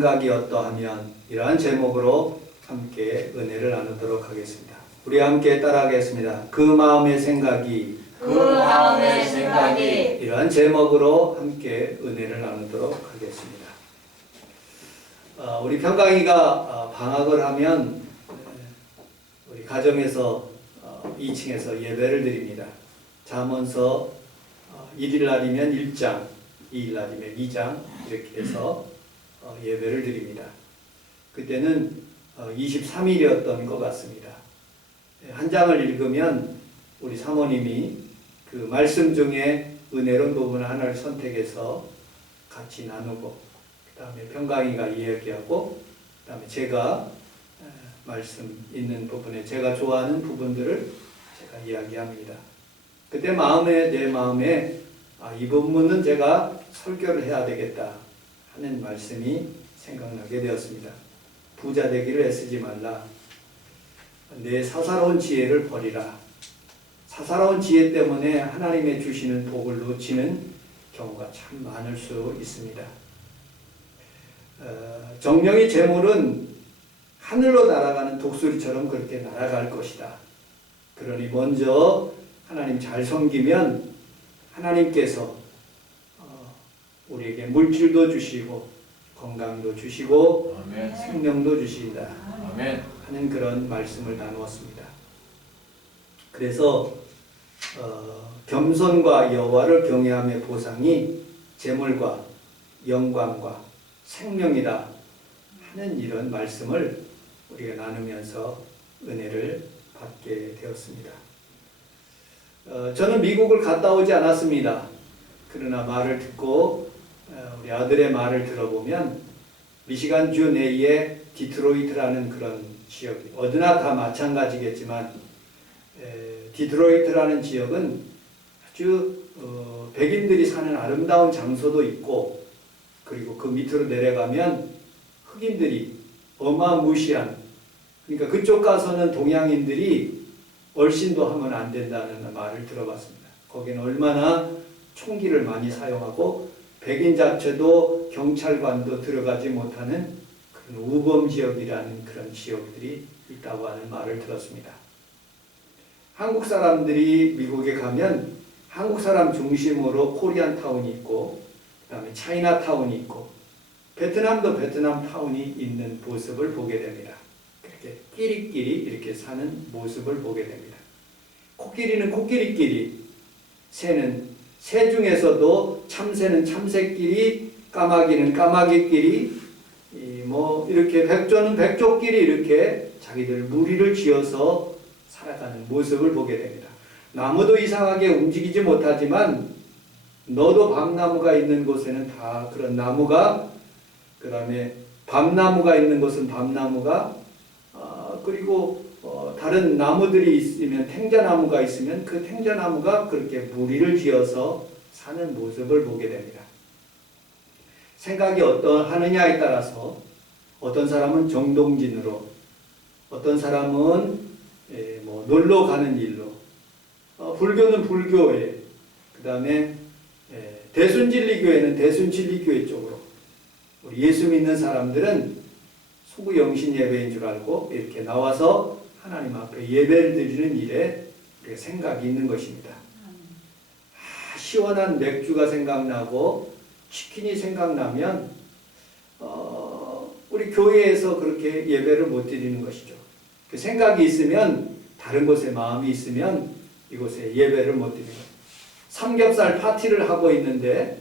생각이 어떠하면, 이러한 제목으로 함께 은혜를 나누도록 하겠습니다. 우리 함께 따라하겠습니다. 그 마음의 생각이, 그 마음의 생각이, 이러한 제목으로 함께 은혜를 나누도록 하겠습니다. 우리 평강이가 방학을 하면 우리 가정에서 2층에서 예배를 드립니다. 잠언서 1일 날이면 1장, 2일 날이면 2장 이렇게 해서 예배를 드립니다. 그때는 23일이었던 것 같습니다. 한 장을 읽으면 우리 사모님이 그 말씀 중에 은혜로운 부분 하나를 선택해서 같이 나누고, 그 다음에 평강이가 이야기하고, 그 다음에 제가 말씀 있는 부분에 제가 좋아하는 부분들을 제가 이야기합니다. 그때 내 마음에 이 부분은 제가 설교를 해야 되겠다 하는 말씀이 생각나게 되었습니다. 부자 되기를 애쓰지 말라. 내 사사로운 지혜를 버리라. 사사로운 지혜 때문에 하나님의 주시는 복을 놓치는 경우가 참 많을 수 있습니다. 정령의 재물은 하늘로 날아가는 독수리처럼 그렇게 날아갈 것이다. 그러니 먼저 하나님 잘 섬기면 하나님께서 우리에게 물질도 주시고 건강도 주시고 아멘. 생명도 주신다 아멘. 하는 그런 말씀을 나누었습니다. 그래서 겸손과 여호와를 경외함의 보상이 재물과 영광과 생명이다 하는 이런 말씀을 우리가 나누면서 은혜를 받게 되었습니다. 저는 미국을 갔다 오지 않았습니다. 그러나 말을 듣고 우리 아들의 말을 들어보면 미시간주 내에 디트로이트라는 그런 지역, 어디나 다 마찬가지겠지만 디트로이트라는 지역은 아주 백인들이 사는 아름다운 장소도 있고, 그리고 그 밑으로 내려가면 흑인들이 어마무시한, 그러니까 그쪽 가서는 동양인들이 얼씬도 하면 안 된다는 말을 들어봤습니다. 거기는 얼마나 총기를 많이 사용하고 백인 자체도 경찰관도 들어가지 못하는 그런 우범 지역이라는 그런 지역들이 있다고 하는 말을 들었습니다. 한국 사람들이 미국에 가면 한국 사람 중심으로 코리안 타운이 있고, 그 다음에 차이나 타운이 있고, 베트남도 베트남 타운이 있는 모습을 보게 됩니다. 그렇게 끼리끼리 이렇게 사는 모습을 보게 됩니다. 코끼리는 코끼리끼리, 새는 새 중에서도 참새는 참새끼리, 까마귀는 까마귀끼리, 이렇게 백조는 백조끼리 이렇게 자기들 무리를 지어서 살아가는 모습을 보게 됩니다. 나무도 이상하게 움직이지 못하지만 너도 밤나무가 있는 곳에는 다 그런 나무가, 그 다음에 밤나무가 있는 곳은 밤나무가, 그리고 다른 나무들이 있으면, 탱자나무가 있으면 그 탱자나무가 그렇게 무리를 지어서 사는 모습을 보게 됩니다. 생각이 어떠하느냐에 따라서 어떤 사람은 정동진으로, 어떤 사람은 놀러 가는 일로, 불교는 불교에, 그 다음에 대순진리교회는 대순진리교회 쪽으로, 우리 예수 믿는 사람들은 소구 영신 예배인 줄 알고 이렇게 나와서 하나님 앞에 예배를 드리는 일에 생각이 있는 것입니다. 시원한 맥주가 생각나고 치킨이 생각나면 우리 교회에서 그렇게 예배를 못 드리는 것이죠. 그 생각이 있으면, 다른 곳에 마음이 있으면 이곳에 예배를 못 드리는 거예요. 삼겹살 파티를 하고 있는데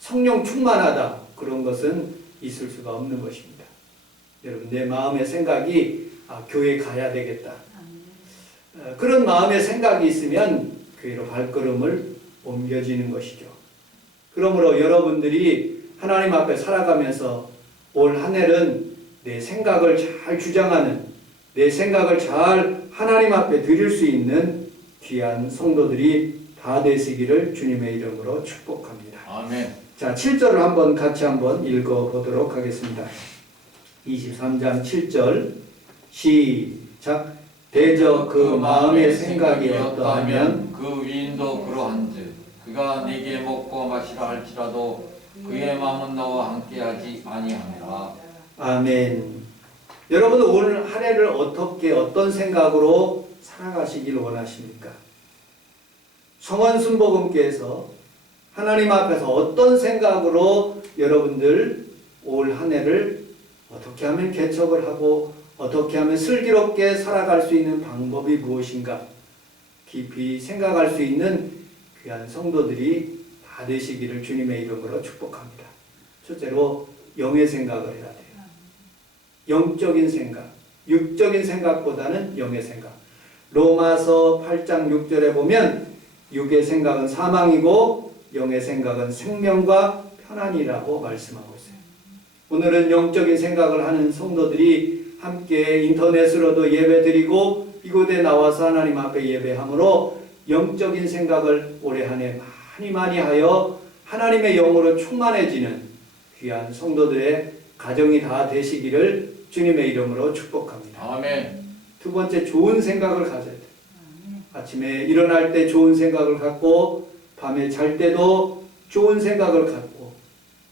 성령 충만하다, 그런 것은 있을 수가 없는 것입니다. 여러분, 내 마음의 생각이 교회 가야 되겠다, 그런 마음의 생각이 있으면 교회로 발걸음을 옮겨지는 것이죠. 그러므로 여러분들이 하나님 앞에 살아가면서 올 한 해는 내 생각을 잘 주장하는, 내 생각을 잘 하나님 앞에 드릴 수 있는 귀한 성도들이 다 되시기를 주님의 이름으로 축복합니다. 아멘. 자, 7절을 같이 한번 읽어보도록 하겠습니다. 23장 7절 시작. 대저 그 마음의 생각이 어떠하면 그 위인도 그러한즉 그가 네게 먹고 마시라 할지라도 그의 마음은 너와 함께하지 아니하니라. 아멘. 여러분 오늘 한 해를 어떤 생각으로 살아가시길 원하십니까? 성원순복음교회에서 하나님 앞에서 어떤 생각으로 여러분들 올 한 해를 어떻게 하면 개척을 하고 어떻게 하면 슬기롭게 살아갈 수 있는 방법이 무엇인가 깊이 생각할 수 있는 귀한 성도들이 다 되시기를 주님의 이름으로 축복합니다. 첫째로 영의 생각을 해야 돼요. 영적인 생각, 육적인 생각보다는 영의 생각. 로마서 8장 6절에 보면 육의 생각은 사망이고 영의 생각은 생명과 편안이라고 말씀하고 있어요. 오늘은 영적인 생각을 하는 성도들이 함께 인터넷으로도 예배드리고 이곳에 나와서 하나님 앞에 예배함으로 영적인 생각을 올해 한 해 많이 하여 하나님의 영으로 충만해지는 귀한 성도들의 가정이 다 되시기를 주님의 이름으로 축복합니다. 아멘. 두 번째, 좋은 생각을 가져야 돼요. 아침에 일어날 때 좋은 생각을 갖고 밤에 잘 때도 좋은 생각을 갖고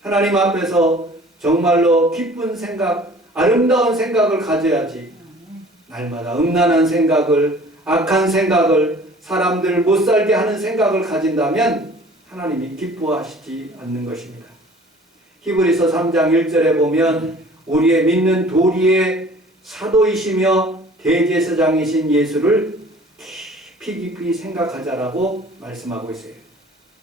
하나님 앞에서 정말로 기쁜 생각, 아름다운 생각을 가져야지 날마다 음란한 생각을, 악한 생각을, 사람들을 못살게 하는 생각을 가진다면 하나님이 기뻐하시지 않는 것입니다. 히브리서 3장 1절에 보면 우리의 믿는 도리의 사도이시며 대제사장이신 예수를 깊이 생각하자라고 말씀하고 있어요.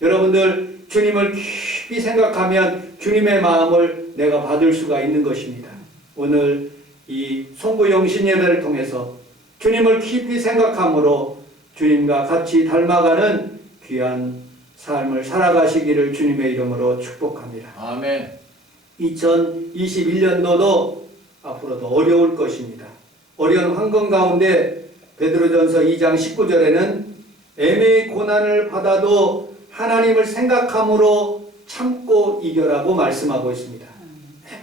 여러분들 주님을 깊이 생각하면 주님의 마음을 내가 받을 수가 있는 것입니다. 오늘 이 송구 영신 예배를 통해서 주님을 깊이 생각함으로 주님과 같이 닮아가는 귀한 삶을 살아가시기를 주님의 이름으로 축복합니다. 아멘. 2021년도도 앞으로도 어려울 것입니다. 어려운 환경 가운데 베드로전서 2장 19절에는 애매히 고난을 받아도 하나님을 생각함으로 참고 이겨라고 말씀하고 있습니다.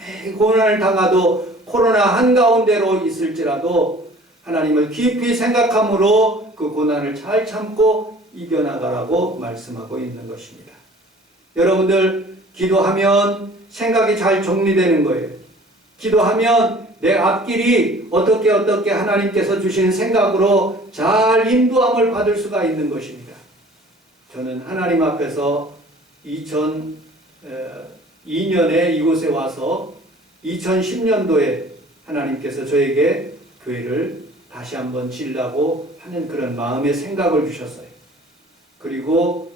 애매히 고난을 당하도 코로나 한가운데로 있을지라도 하나님을 깊이 생각함으로 그 고난을 잘 참고 이겨나가라고 말씀하고 있는 것입니다. 여러분들 기도하면 생각이 잘 정리되는 거예요. 기도하면 내 앞길이 어떻게 하나님께서 주신 생각으로 잘 인도함을 받을 수가 있는 것입니다. 저는 하나님 앞에서 2002년에 이곳에 와서 2010년도에 하나님께서 저에게 교회를 다시 한번 지으려고 하는 그런 마음의 생각을 주셨어요. 그리고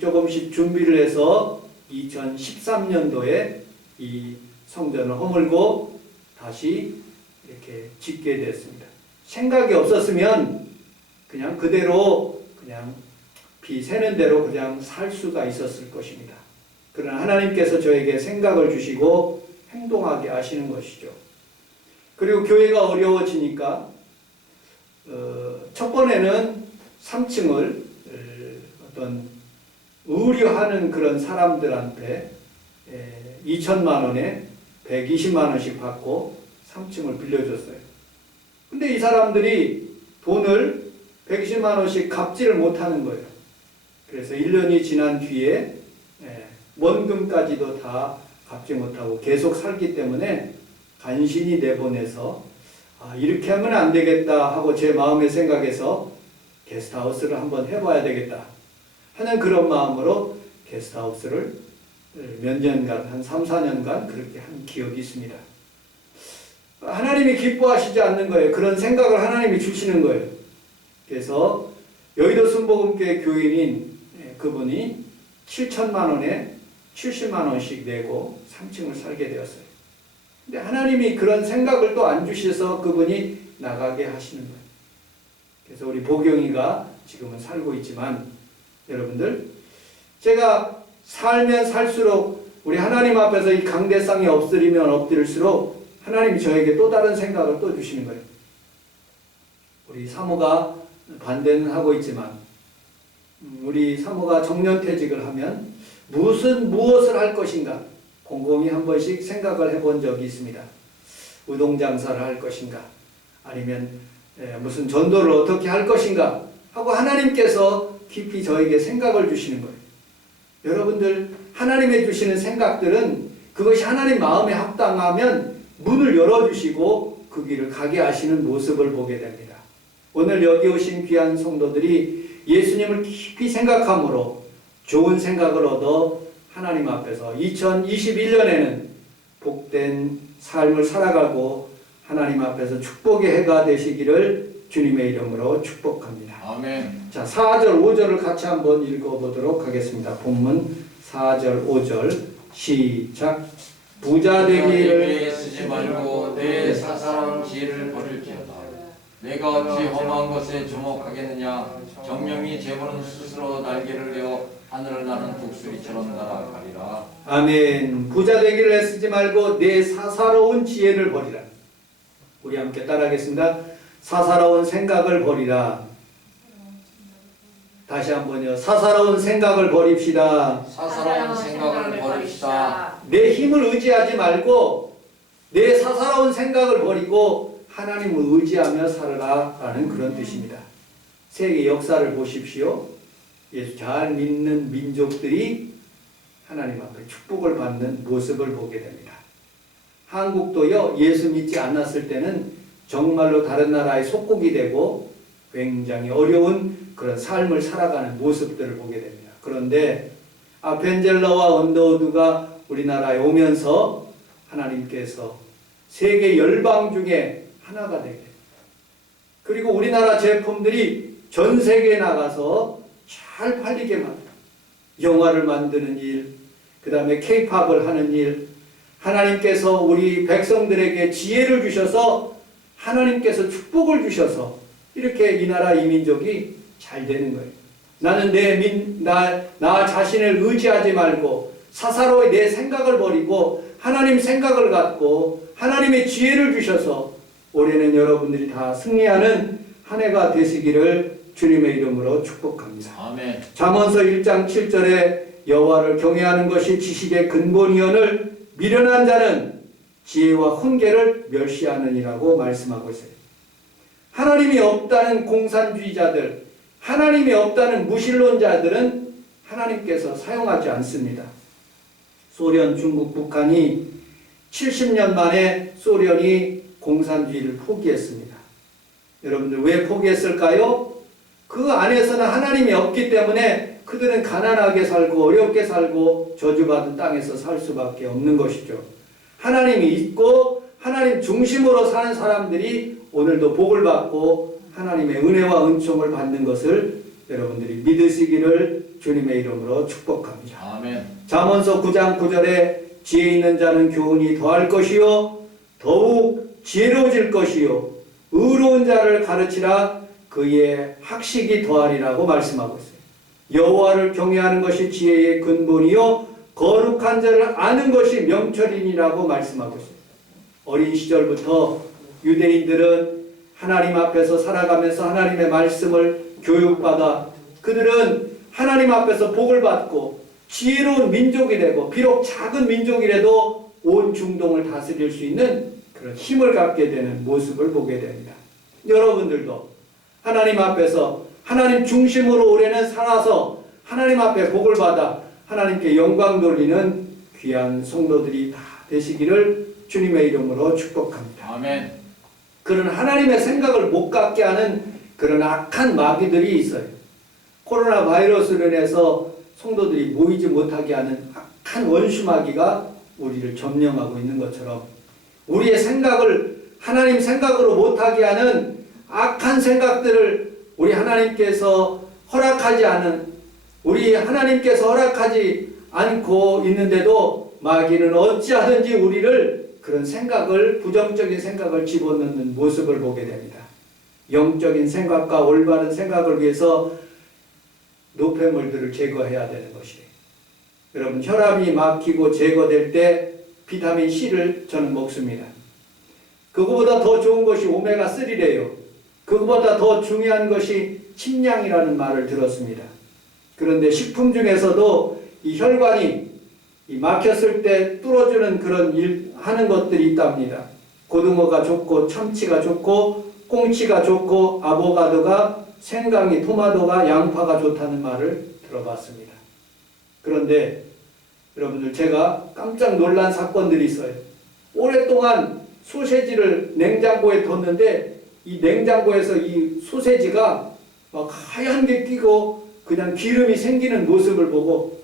조금씩 준비를 해서 2013년도에 이 성전을 허물고 다시 이렇게 짓게 됐습니다. 생각이 없었으면 그냥 그대로 그냥 비 새는 대로 그냥 살 수가 있었을 것입니다. 그러나 하나님께서 저에게 생각을 주시고 행동하게 하시는 것이죠. 그리고 교회가 어려워지니까 첫 번에는 3층을 어떤 의료하는 그런 사람들한테 2천만 원에 120만 원씩 받고 3층을 빌려줬어요. 근데 이 사람들이 돈을 120만 원씩 갚지를 못하는 거예요. 그래서 1년이 지난 뒤에 원금까지도 다 갚지 못하고 계속 살기 때문에 간신히 내보내서 이렇게 하면 안 되겠다 하고 제 마음의 생각에서 게스트하우스를 한번 해봐야 되겠다 하는 그런 마음으로 게스트하우스를 몇 년간, 한 3, 4년간 그렇게 한 기억이 있습니다. 하나님이 기뻐하시지 않는 거예요. 그런 생각을 하나님이 주시는 거예요. 그래서 여의도 순복음교회 교인인 그분이 7천만 원에 70만 원씩 내고 3층을 살게 되었어요. 근데 하나님이 그런 생각을 또 안 주셔서 그분이 나가게 하시는 거예요. 그래서 우리 보경이가 지금은 살고 있지만 여러분들 제가 살면 살수록 우리 하나님 앞에서 이 강대상이 엎드리면 엎드릴수록 하나님이 저에게 또 다른 생각을 또 주시는 거예요. 우리 사모가 반대는 하고 있지만 우리 사모가 정년퇴직을 하면 무엇을 할 것인가 곰곰이 한 번씩 생각을 해본 적이 있습니다. 우동장사를 할 것인가 아니면 무슨 전도를 어떻게 할 것인가 하고 하나님께서 깊이 저에게 생각을 주시는 거예요. 여러분들 하나님의 주시는 생각들은 그것이 하나님 마음에 합당하면 문을 열어주시고 그 길을 가게 하시는 모습을 보게 됩니다. 오늘 여기 오신 귀한 성도들이 예수님을 깊이 생각함으로 좋은 생각을 얻어 하나님 앞에서 2021년에는 복된 삶을 살아가고 하나님 앞에서 축복의 해가 되시기를 주님의 이름으로 축복합니다. 아멘. 자, 4절, 5절을 같이 한번 읽어보도록 하겠습니다. 본문 4절, 5절 시작. 부자 되기를 쓰지 말고 내 사사로운 지혜를 버릴지어다. 내가 어찌 험한 것에 주목하겠느냐. 정령이 재물은 스스로 날개를 내어 하늘을 나는 독수리처럼 날아가리라. 아멘. 부자 되기를 애쓰지 말고 내 사사로운 지혜를 버리라. 우리 함께 따라하겠습니다. 사사로운 생각을 버리라. 다시 한번요. 사사로운 생각을 버립시다. 사사로운 생각을 버립시다. 내 힘을 의지하지 말고 내 사사로운 생각을 버리고 하나님을 의지하며 살아라라는 그런 뜻입니다. 세계 역사를 보십시오. 예수 잘 믿는 민족들이 하나님 앞에 축복을 받는 모습을 보게 됩니다. 한국도요, 예수 믿지 않았을 때는 정말로 다른 나라의 속국이 되고 굉장히 어려운 그런 삶을 살아가는 모습들을 보게 됩니다. 그런데 아펜젤러와 언더우드가 우리나라에 오면서 하나님께서 세계 열방 중에 하나가 되게, 그리고 우리나라 제품들이 전 세계에 나가서 잘 팔리게 만들고, 영화를 만드는 일, 그 다음에 케이팝을 하는 일, 하나님께서 우리 백성들에게 지혜를 주셔서 하나님께서 축복을 주셔서 이렇게 이 나라 이 민족이 잘 되는 거예요. 나는 나 자신을 의지하지 말고 사사로이 내 생각을 버리고 하나님 생각을 갖고 하나님의 지혜를 주셔서 올해는 여러분들이 다 승리하는 한 해가 되시기를 주님의 이름으로 축복합니다. 아멘. 잠언서 1장 7절에 여호와를 경외하는 것이 지식의 근본이언을 미련한 자는 지혜와 훈계를 멸시하느니라고 말씀하고 있어요. 하나님이 없다는 공산주의자들, 하나님이 없다는 무신론자들은 하나님께서 사용하지 않습니다. 소련, 중국, 북한이 70년 만에 소련이 공산주의를 포기했습니다. 여러분들 왜 포기했을까요? 그 안에서는 하나님이 없기 때문에 그들은 가난하게 살고 어렵게 살고 저주받은 땅에서 살 수밖에 없는 것이죠. 하나님이 있고 하나님 중심으로 사는 사람들이 오늘도 복을 받고 하나님의 은혜와 은총을 받는 것을 여러분들이 믿으시기를 주님의 이름으로 축복합니다. 아멘. 잠언서 9장 9절에 지혜 있는 자는 교훈이 더할 것이요 더욱 지혜로워질 것이요 의로운 자를 가르치라 그의 학식이 더하리라고 말씀하고 있어요. 여호와를 경외하는 것이 지혜의 근본이요 거룩한 자를 아는 것이 명철이니라고 말씀하고 있어요. 어린 시절부터 유대인들은 하나님 앞에서 살아가면서 하나님의 말씀을 교육받아 그들은 하나님 앞에서 복을 받고 지혜로운 민족이 되고 비록 작은 민족이라도 온 중동을 다스릴 수 있는 그런 힘을 갖게 되는 모습을 보게 됩니다. 여러분들도 하나님 앞에서 하나님 중심으로 올해는 살아서 하나님 앞에 복을 받아 하나님께 영광 돌리는 귀한 성도들이 다 되시기를 주님의 이름으로 축복합니다. 아멘. 그런 하나님의 생각을 못 갖게 하는 그런 악한 마귀들이 있어요. 코로나 바이러스로 인해서 성도들이 모이지 못하게 하는 악한 원수 마귀가 우리를 점령하고 있는 것처럼 우리의 생각을 하나님 생각으로 못하게 하는 악한 생각들을 우리 하나님께서 허락하지 않은, 우리 하나님께서 허락하지 않고 있는데도 마귀는 어찌하든지 우리를 그런 생각을, 부정적인 생각을 집어넣는 모습을 보게 됩니다. 영적인 생각과 올바른 생각을 위해서 노폐물들을 제거해야 되는 것이에요. 여러분, 혈압이 막히고 제거될 때 비타민 C를 저는 먹습니다. 그거보다 더 좋은 것이 오메가3래요. 그거보다 더 중요한 것이 침량이라는 말을 들었습니다. 그런데 식품 중에서도 이 혈관이 막혔을 때 뚫어주는 그런 일 하는 것들이 있답니다. 고등어가 좋고 참치가 좋고 꽁치가 좋고 아보가도가 생강이 토마토가 양파가 좋다는 말을 들어봤습니다. 그런데 여러분들 제가 깜짝 놀란 사건들이 있어요. 오랫동안 소세지를 냉장고에 뒀는데 이 냉장고에서 이 소세지가 막 하얀 게 끼고 그냥 기름이 생기는 모습을 보고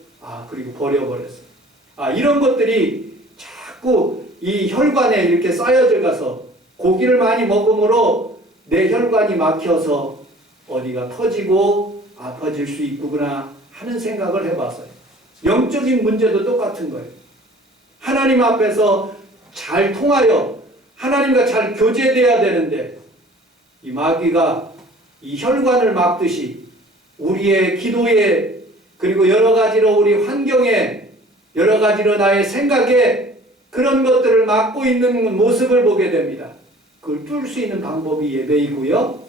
그리고 버려버렸어요. 이런 것들이 자꾸 이 혈관에 이렇게 쌓여져 가서 고기를 많이 먹음으로 내 혈관이 막혀서 어디가 터지고 아파질 수 있구나 하는 생각을 해봤어요. 영적인 문제도 똑같은 거예요. 하나님 앞에서 잘 통하여 하나님과 잘 교제돼야 되는데 이 마귀가 이 혈관을 막듯이 우리의 기도에 그리고 여러 가지로 우리 환경에 여러 가지로 나의 생각에 그런 것들을 막고 있는 모습을 보게 됩니다. 그걸 뚫을 수 있는 방법이 예배이고요.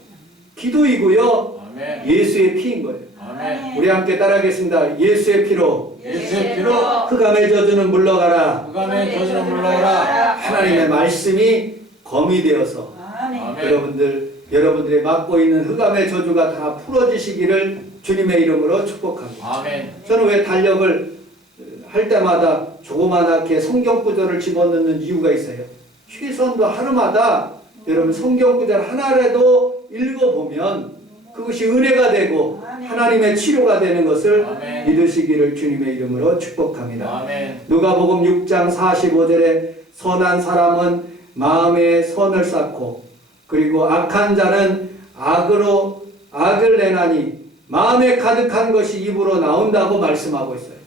기도이고요. 아멘. 예수의 피인 거예요. 아멘. 우리 함께 따라하겠습니다. 예수의 피로 예수의 피로 흑암의 저주는 물러가라. 흑암의 저주는 물러가라. 하나님의 말씀이 검이 되어서 아멘. 여러분들이 맡고 있는 흑암의 저주가 다 풀어지시기를 주님의 이름으로 축복합니다. 아멘. 저는 왜 달력을 할 때마다 조그만하게 성경 구절을 집어넣는 이유가 있어요. 최소한도 하루마다 여러분 성경 구절 하나라도 읽어보면 그것이 은혜가 되고 하나님의 치료가 되는 것을 아멘. 믿으시기를 주님의 이름으로 축복합니다. 아멘. 누가복음 6장 45절에 선한 사람은 마음에 선을 쌓고 그리고 악한 자는 악을 내나니 마음에 가득한 것이 입으로 나온다고 말씀하고 있어요.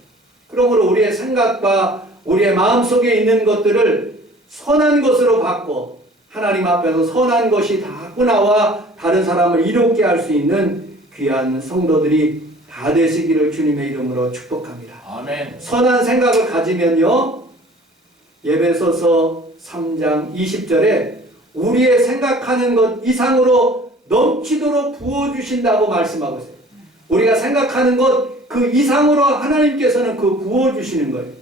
그러므로 우리의 생각과 우리의 마음속에 있는 것들을 선한 것으로 바꿔 하나님 앞에서 선한 것이 자꾸 나와 다른 사람을 이롭게 할 수 있는 귀한 성도들이 다 되시기를 주님의 이름으로 축복합니다. 아멘. 선한 생각을 가지면요, 예배소서 3장 20절에 우리의 생각하는 것 이상으로 넘치도록 부어주신다고 말씀하고 있어요. 우리가 생각하는 것 그 이상으로 하나님께서는 그 부어주시는 거예요.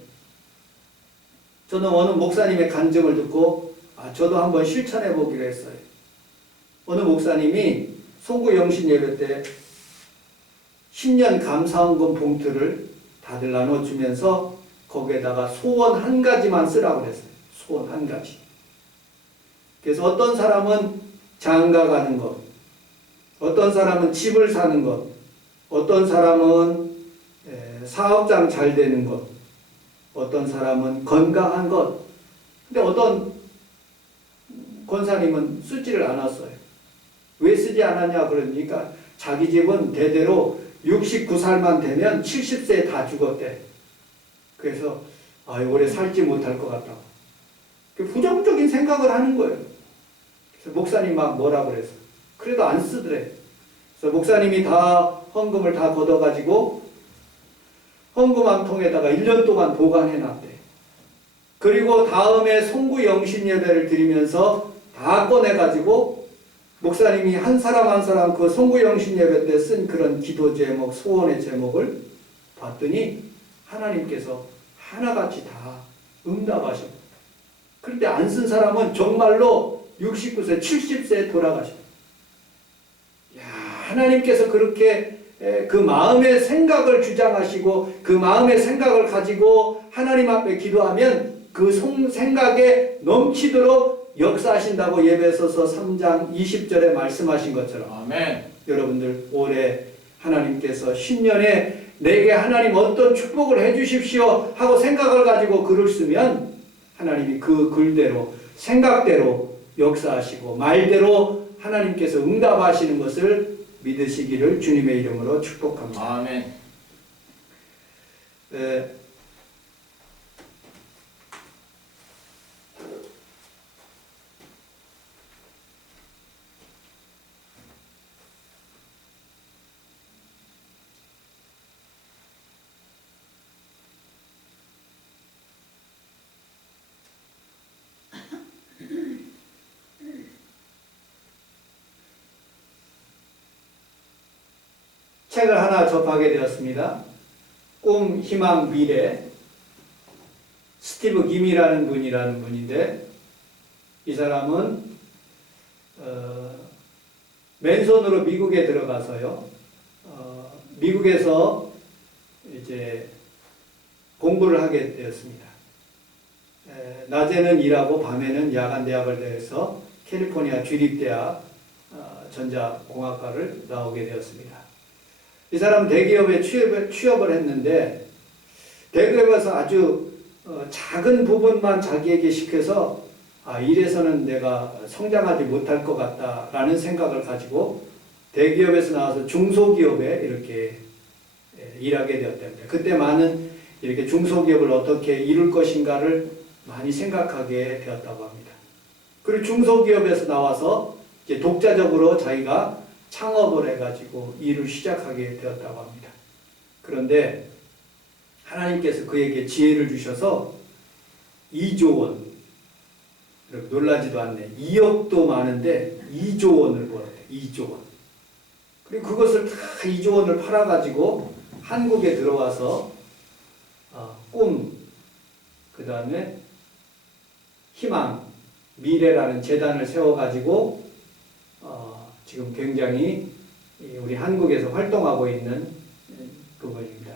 저는 어느 목사님의 간증을 듣고 저도 한번 실천해 보기로 했어요. 어느 목사님이 송구 영신 예배 때 신년 감사헌금 봉투를 다들 나눠주면서 거기에다가 소원 한 가지만 쓰라고 그랬어요. 소원 한 가지. 그래서 어떤 사람은 장가 가는 것, 어떤 사람은 집을 사는 것, 어떤 사람은 사업장 잘 되는 것, 어떤 사람은 건강한 것. 근데 어떤 권사님은 쓰지를 않았어요. 왜 쓰지 않았냐 그러니까 자기 집은 대대로 69살만 되면 70세에 다 죽었대. 그래서 오래 살지 못할 것 같다고. 부정적인 생각을 하는 거예요. 그래서 목사님 막 뭐라 그래서 그래도 안 쓰더래. 그래서 목사님이 다 헌금을 다 걷어가지고 헌금 한 통에다가 1년 동안 보관해놨대. 그리고 다음에 송구 영신 예배를 드리면서 다 꺼내가지고 목사님이 한 사람 한 사람 그 송구 영신 예배 때 쓴 그런 기도 제목, 소원의 제목을 봤더니 하나님께서 하나같이 다 응답하셨다. 그런데 안 쓴 사람은 정말로 69세, 70세에 돌아가셨다. 하나님께서 그렇게 그 마음의 생각을 주장하시고 그 마음의 생각을 가지고 하나님 앞에 기도하면 그 생각에 넘치도록 역사하신다고 예배소서 3장 20절에 말씀하신 것처럼 아멘. 여러분들 올해 하나님께서 신년에 내게 하나님 어떤 축복을 해주십시오 하고 생각을 가지고 글을 쓰면 하나님이 그 글대로 생각대로 역사하시고 말대로 하나님께서 응답하시는 것을 믿으시기를 주님의 이름으로 축복합니다. 아멘. 책을 하나 접하게 되었습니다. 꿈, 희망, 미래. 스티브 김이라는 분인데 이 사람은 맨손으로 미국에 들어가서요. 미국에서 이제 공부를 하게 되었습니다. 낮에는 일하고 밤에는 야간 대학을 다녀서 캘리포니아 주립대학 전자공학과를 나오게 되었습니다. 이 사람은 대기업에 취업을 했는데 대기업에서 아주 작은 부분만 자기에게 시켜서 이래서는 내가 성장하지 못할 것 같다라는 생각을 가지고 대기업에서 나와서 중소기업에 이렇게 일하게 되었답니다. 그때 많은 이렇게 중소기업을 어떻게 이룰 것인가를 많이 생각하게 되었다고 합니다. 그리고 중소기업에서 나와서 이제 독자적으로 자기가 창업을 해가지고 일을 시작하게 되었다고 합니다. 그런데 하나님께서 그에게 지혜를 주셔서 2조 원, 놀라지도 않네. 2억도 많은데 2조 원을 벌었대. 2조 원. 그리고 그것을 다 2조 원을 팔아가지고 한국에 들어와서 꿈, 그 다음에 희망, 미래라는 재단을 세워가지고 지금 굉장히 우리 한국에서 활동하고 있는 부분입니다.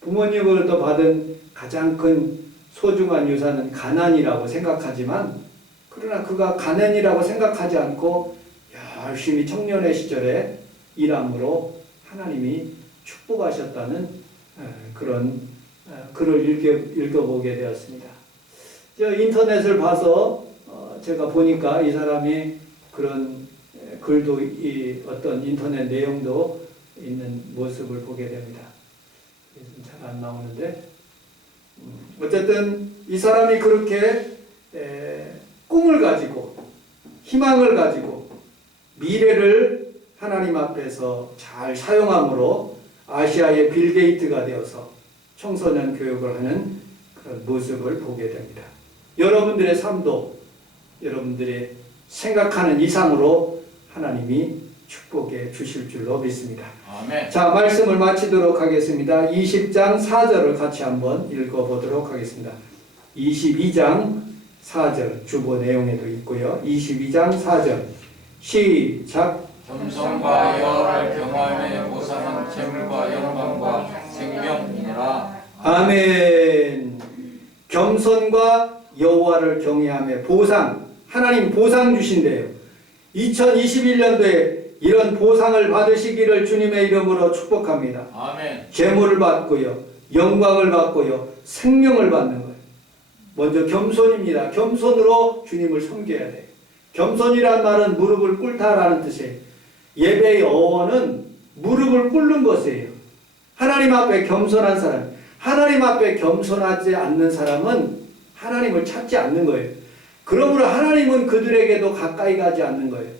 부모님으로부터 받은 가장 큰 소중한 유산은 가난이라고 생각하지만 그러나 그가 가난이라고 생각하지 않고 열심히 청년의 시절에 일함으로 하나님이 축복하셨다는 그런 글을 읽어보게 되었습니다. 인터넷을 봐서 제가 보니까 이 사람이 그런 글도 어떤 인터넷 내용도 있는 모습을 보게 됩니다. 잘 안 나오는데 어쨌든 이 사람이 그렇게 꿈을 가지고 희망을 가지고 미래를 하나님 앞에서 잘 사용함으로 아시아의 빌 게이트가 되어서 청소년 교육을 하는 그런 모습을 보게 됩니다. 여러분들의 삶도 여러분들의 생각하는 이상으로 하나님이 축복해 주실 줄로 믿습니다. 아멘. 자, 말씀을 마치도록 하겠습니다. 20장 4절을 같이 한번 읽어보도록 하겠습니다. 22장 4절 주보 내용에도 있고요. 22장 4절 시작. 겸손과 여호와를 경외함의 보상은 재물과 영광과 생명이니라. 아멘. 겸손과 여호와를 경외함의 보상, 하나님 보상 주신대요. 2021년도에 이런 보상을 받으시기를 주님의 이름으로 축복합니다. 아멘. 재물을 받고요, 영광을 받고요, 생명을 받는 거예요. 먼저 겸손입니다. 겸손으로 주님을 섬겨야 돼요. 겸손이란 말은 무릎을 꿇다라는 뜻이에요. 예배의 어원은 무릎을 꿇는 것이에요. 하나님 앞에 겸손한 사람, 하나님 앞에 겸손하지 않는 사람은 하나님을 찾지 않는 거예요. 그러므로 하나님은 그들에게도 가까이 가지 않는 거예요.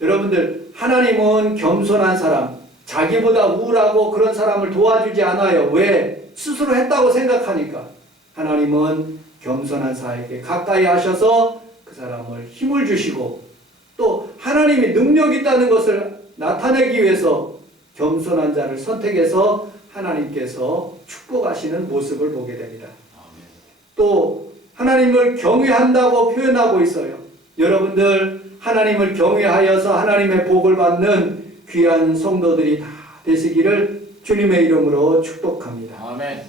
여러분들, 하나님은 겸손한 사람, 자기보다 우울하고 그런 사람을 도와주지 않아요. 왜? 스스로 했다고 생각하니까. 하나님은 겸손한 사에게 가까이 하셔서 그 사람을 힘을 주시고 또 하나님이 능력 있다는 것을 나타내기 위해서 겸손한 자를 선택해서 하나님께서 축복하시는 모습을 보게 됩니다. 또 하나님을 경외한다고 표현하고 있어요. 여러분들, 하나님을 경외하여서 하나님의 복을 받는 귀한 성도들이 다 되시기를 주님의 이름으로 축복합니다. 아멘.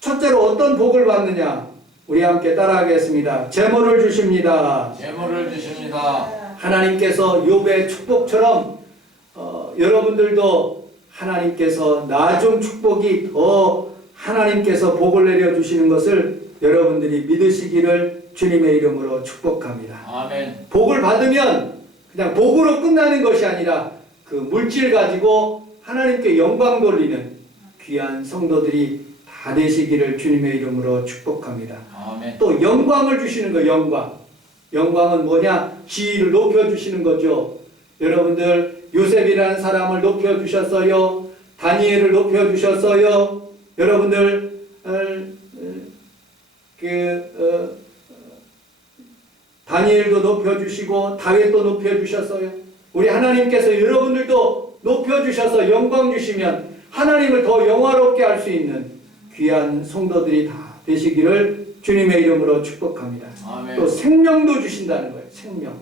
첫째로 어떤 복을 받느냐? 우리 함께 따라하겠습니다. 재물을 주십니다. 재물을 주십니다. 하나님께서 욥의 축복처럼 여러분들도 하나님께서 나중 축복이 더 하나님께서 복을 내려주시는 것을 여러분들이 믿으시기를 주님의 이름으로 축복합니다. 아멘. 복을 받으면 그냥 복으로 끝나는 것이 아니라 그 물질 가지고 하나님께 영광 돌리는 귀한 성도들이 다 되시기를 주님의 이름으로 축복합니다. 아멘. 또 영광을 주시는 거, 영광. 영광은 뭐냐? 지위를 높여주시는 거죠. 여러분들, 요셉이라는 사람을 높여주셨어요. 다니엘을 높여주셨어요. 여러분들, 다니엘도 높여주시고 다윗도 높여주셨어요. 우리 하나님께서 여러분들도 높여주셔서 영광 주시면 하나님을 더 영화롭게 할 수 있는 귀한 성도들이 다 되시기를 주님의 이름으로 축복합니다. 아멘. 또 생명도 주신다는 거예요. 생명.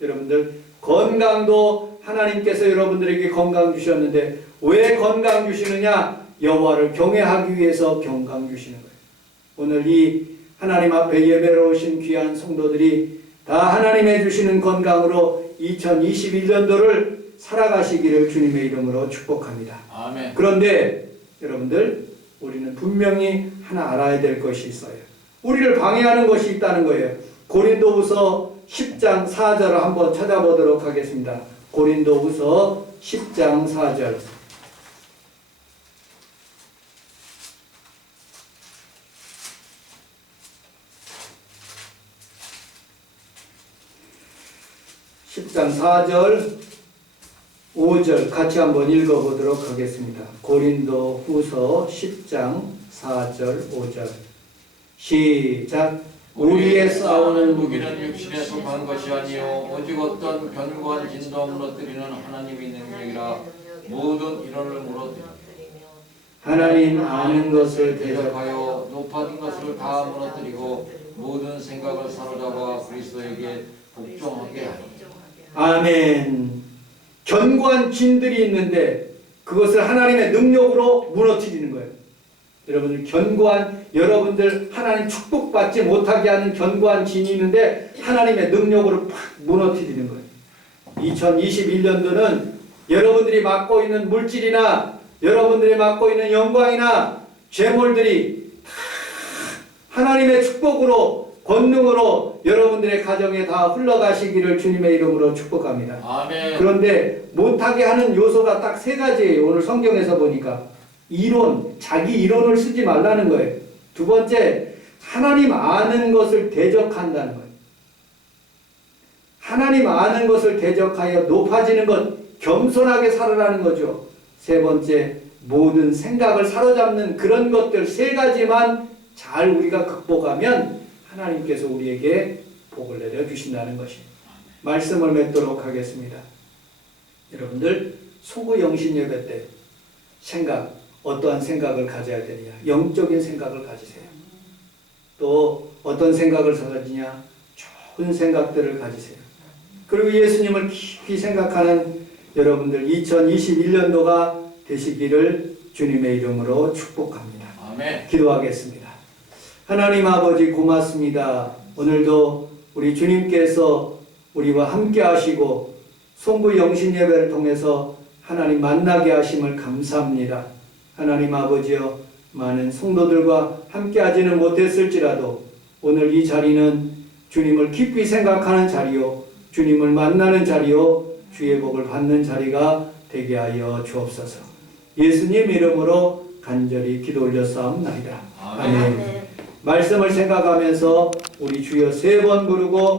여러분들, 건강도 하나님께서 여러분들에게 건강 주셨는데 왜 건강 주시느냐? 여호와를 경외하기 위해서 경강 주시는 거예요. 오늘 이 하나님 앞에 예배로 오신 귀한 성도들이 다 하나님의 주시는 건강으로 2021년도를 살아가시기를 주님의 이름으로 축복합니다. 아멘. 그런데 여러분들, 우리는 분명히 하나 알아야 될 것이 있어요. 우리를 방해하는 것이 있다는 거예요. 고린도후서 10장 4절을 한번 찾아보도록 하겠습니다. 고린도후서 10장 4절. (10장 4절) 5절 같이 한번 읽어보도록 하겠습니다. 고린도후서 10장 4절 5절 시작. 우리의 싸우는 무기는 육신에 속한 것이 아니요 오직 어떤 견고한 진도 무너뜨리는 하나님의 능력이라. 모든 이론을 무너뜨리며 하나님 아는 것을 대적하여 대적하여 높아진 것을 다 무너뜨리고 모든 생각을 사로잡아 그리스도에게 복종하게 하니. 아멘. 견고한 진들이 있는데 그것을 하나님의 능력으로 무너뜨리는 거예요. 여러분들, 견고한, 여러분들 하나님 축복받지 못하게 하는 견고한 진이 있는데 하나님의 능력으로 팍 무너뜨리는 거예요. 2021년도는 여러분들이 맡고 있는 물질이나 여러분들이 맡고 있는 영광이나 재물들이 다 하나님의 축복으로, 권능으로 여러분들의 가정에 다 흘러가시기를 주님의 이름으로 축복합니다. 아멘. 그런데 못하게 하는 요소가 딱 세 가지예요. 오늘 성경에서 보니까. 이론, 자기 이론을 쓰지 말라는 거예요. 두 번째, 하나님 아는 것을 대적한다는 거예요. 하나님 아는 것을 대적하여 높아지는 것, 겸손하게 살아라는 거죠. 세 번째, 모든 생각을 사로잡는 그런 것들 세 가지만 잘 우리가 극복하면 하나님께서 우리에게 복을 내려주신다는 것입니다. 말씀을 맺도록 하겠습니다. 여러분들, 소구 영신 예배 때 생각, 어떠한 생각을 가져야 되느냐? 영적인 생각을 가지세요. 또 어떤 생각을 가지냐? 좋은 생각들을 가지세요. 그리고 예수님을 깊이 생각하는 여러분들 2021년도가 되시기를 주님의 이름으로 축복합니다. 아멘. 기도하겠습니다. 하나님 아버지, 고맙습니다. 오늘도 우리 주님께서 우리와 함께 하시고 송구 영신 예배를 통해서 하나님 만나게 하심을 감사합니다. 하나님 아버지여, 많은 성도들과 함께 하지는 못했을지라도 오늘 이 자리는 주님을 깊이 생각하는 자리요, 주님을 만나는 자리요, 주의 복을 받는 자리가 되게 하여 주옵소서. 예수님 이름으로 간절히 기도 올렸사옵나이다. 아멘. 말씀을 생각하면서 우리 주여 3번 부르고